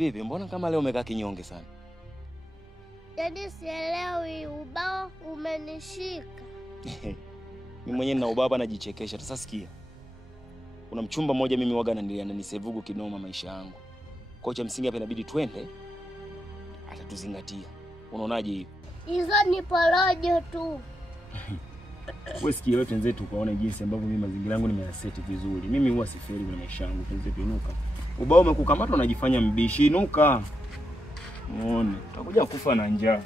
Vipi, mbona kama leo umekaa kinyonge sana? Yaani sielewi, ubao umenishika. Mimi mwenyewe nina ubao hapa najichekesha. Sasa sikia. Kuna mchumba mmoja mimi waga ananisevugu kinoma maisha yangu. Kocha msingi hapa inabidi twende. Atatuzingatia. Unaonaje hiyo? Hizo ni porojo tu. Wewe sikia wewe wenzetu ukaone jinsi ambavyo mimi mazingira yangu nimeyaseti vizuri. Mimi huwa sifeli kwenye maisha yangu, wenzetu inuka. Ubao umekukamata unajifanya mbishi, inuka. Muone, utakuja kufa na njaa.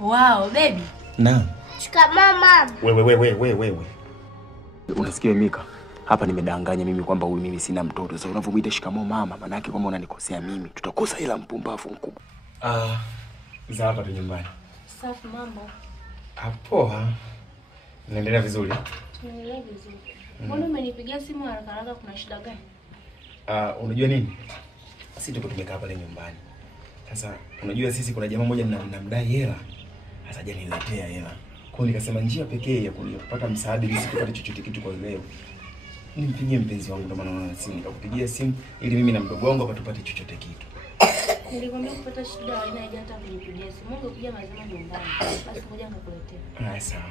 Wow, baby. Na. Shikamoo mama. Wewe. Unasikia Mika? Hapa nimedanganya mimi kwamba huyu mimi sina mtoto. Sasa unavyomuita shikamoo mama, maana yake kwamba unanikosea mimi. Tutakosa hela mpumbavu mkubwa. Za hapa tu nyumbani. Safi mambo. Poa. Unaendelea vizuri? Tunaendelea vizuri. Mbona umenipigia simu haraka haraka, kuna shida gani? Unajua nini? Sisi tuko tumekaa pale nyumbani. Sasa unajua sisi kuna jamaa mmoja ninamdai hela. Sasa hajaniletea hela. Kwa hiyo nikasema njia pekee ya kupata msaada ili sipate chochote kitu kwa leo. Nimpigie mpenzi wangu ndio maana naona simu. Nikakupigia simu ili mimi na mdogo wangu hapa tupate chochote kitu. Nilikwambia kupata shida haina haja hata kunipigia simu. Ungekuja mazima nyumbani. Basi ngoja nikakuletea. Sawa.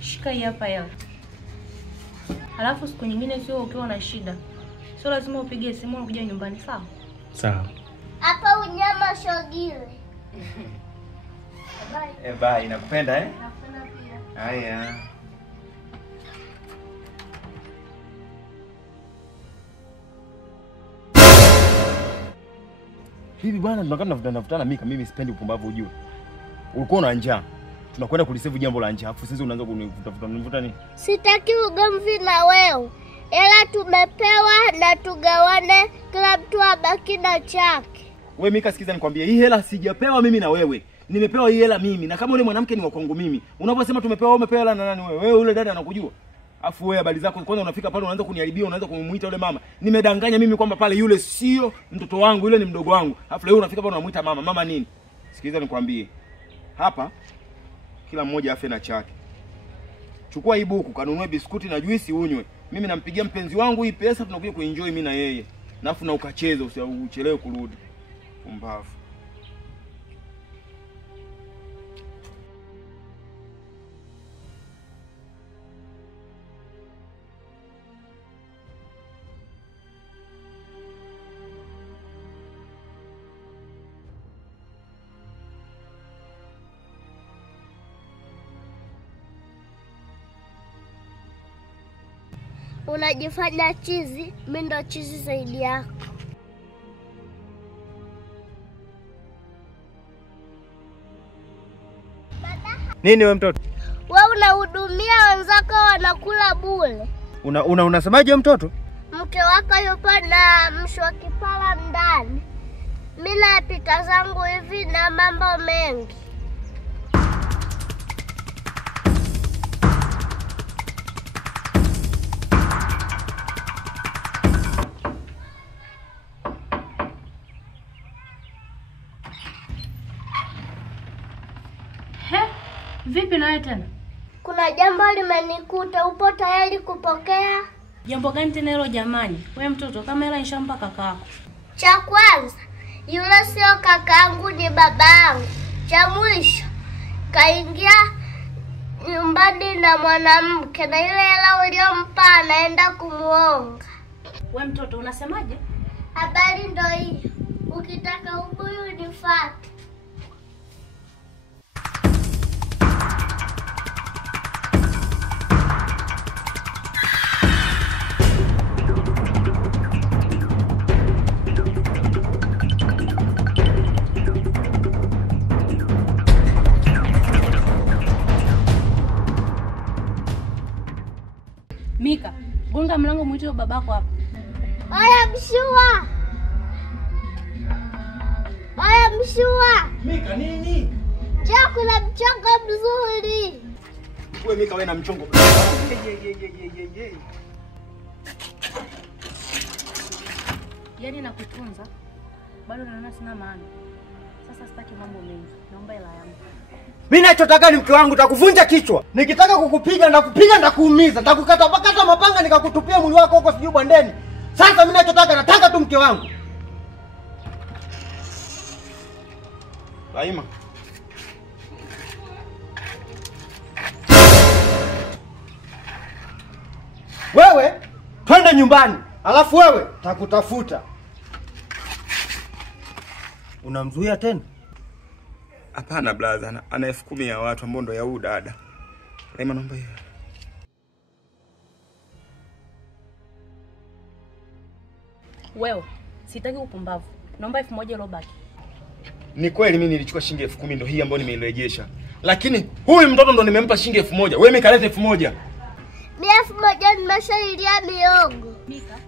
Shika hii hapa hela. Alafu siku nyingine sio ukiwa na shida, sio lazima upige simu na kuja nyumbani, sawa? Sawa. Hapa unyama shogile. Bye. Bye, nakupenda Nakupenda pia. Haya. Hivi bwana tunakaa tunavutana Mika, mimi sipendi upumbavu ujue. Ulikuwa na njaa. Tunakwenda kulisave jambo la njaa. Afu sisi unaanza kunivuta nini? Sitaki ugomvi na wewe. Ela tumepewa na tugawane, kila mtu abaki na chake. Wewe Mika, sikiza nikwambie, hii hela sijapewa mimi na wewe. Nimepewa hii hela mimi. Na kama yule mwanamke ni wa kwangu mimi. Unaposema tumepewa, umepewa hela na nani wewe? Wewe yule dada anakujua. Afu wewe habari zako kwanza unafika pale unaanza kuniharibia, unaanza kumuita yule mama. Nimedanganya mimi kwamba pale yule sio mtoto wangu, yule ni mdogo wangu. Afu leo unafika pale unamuita mama. Mama nini? Sikiza nikwambie. Hapa kila mmoja afe na chake. Chukua hii buku, kanunue biskuti na juisi unywe. Mimi nampigia mpenzi wangu hii pesa, tunakuja kuenjoy mimi na yeye. Alafu na ukacheze usichelewe kurudi. Pumbavu. Unajifanya chizi, mimi ndo chizi zaidi yako. Nini wewe mtoto? Wewe unahudumia wenzako wanakula bure. Unasemaje mtoto? Mke wako yupo na mshwa kipala ndani. Mimi napita zangu hivi na mambo mengi. Vipi na wewe tena? Kuna jambo limenikuta, upo tayari kupokea? Jambo gani tena hilo jamani? Wewe mtoto, kama hela nishampa kakako. Cha kwanza, yule sio kakaangu, ni babangu. Cha mwisho, kaingia nyumbani na mwanamke na ile hela uliyompa anaenda kumuonga. Wewe mtoto, unasemaje? Habari ndo hii. Ukitaka ubuyu nifuate. Mika, gonga mlango mwite babako hapa. Oya Mshua. Oya Mshua. Mika nini? Njoo kuna mchongo mzuri. Wewe Mika wewe na mchongo. Yaani nakutunza. Bado naona sina maana. Sasa sitaki mambo mengi. Naomba hela yangu. Mimi nachotaka ni mke wangu, takuvunja kichwa. Nikitaka kukupiga na kuumiza, nitakukata pakata mapanga nikakutupia mwili wako huko sijui bondeni. Sasa mimi nataka tu mke wangu. Laima. Wewe twende nyumbani. Alafu wewe takutafuta. Unamzuia tena? Hapana blaza, ana 10,000 ya watu ambao ndo ya huyu dada. Laima naomba hiyo. Wewe, sitaki upumbavu. Naomba 1,000 ilobaki. Ni kweli mimi nilichukua shilingi 10,000 ndo hii ambayo nimeirejesha. Lakini huyu mtoto ndo nimempa shilingi 1,000. Wewe mikalete 1,000. Mimi 1,000 nimeshailia miongo. Mika,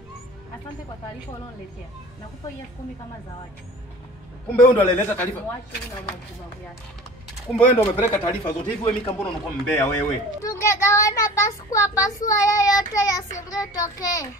asante kwa taarifa ulioniletea. Nakupa hii 10,000 kama zawadi. Kumbe wewe ndo alileta taarifa. Mwache na upumbavu yake. Kumbe wewe ndo umepeleka taarifa zote. Hivi wewe Mika mbona unakuwa mbea wewe? Tungegawana basi kwa pasua yoyote yasingetokea.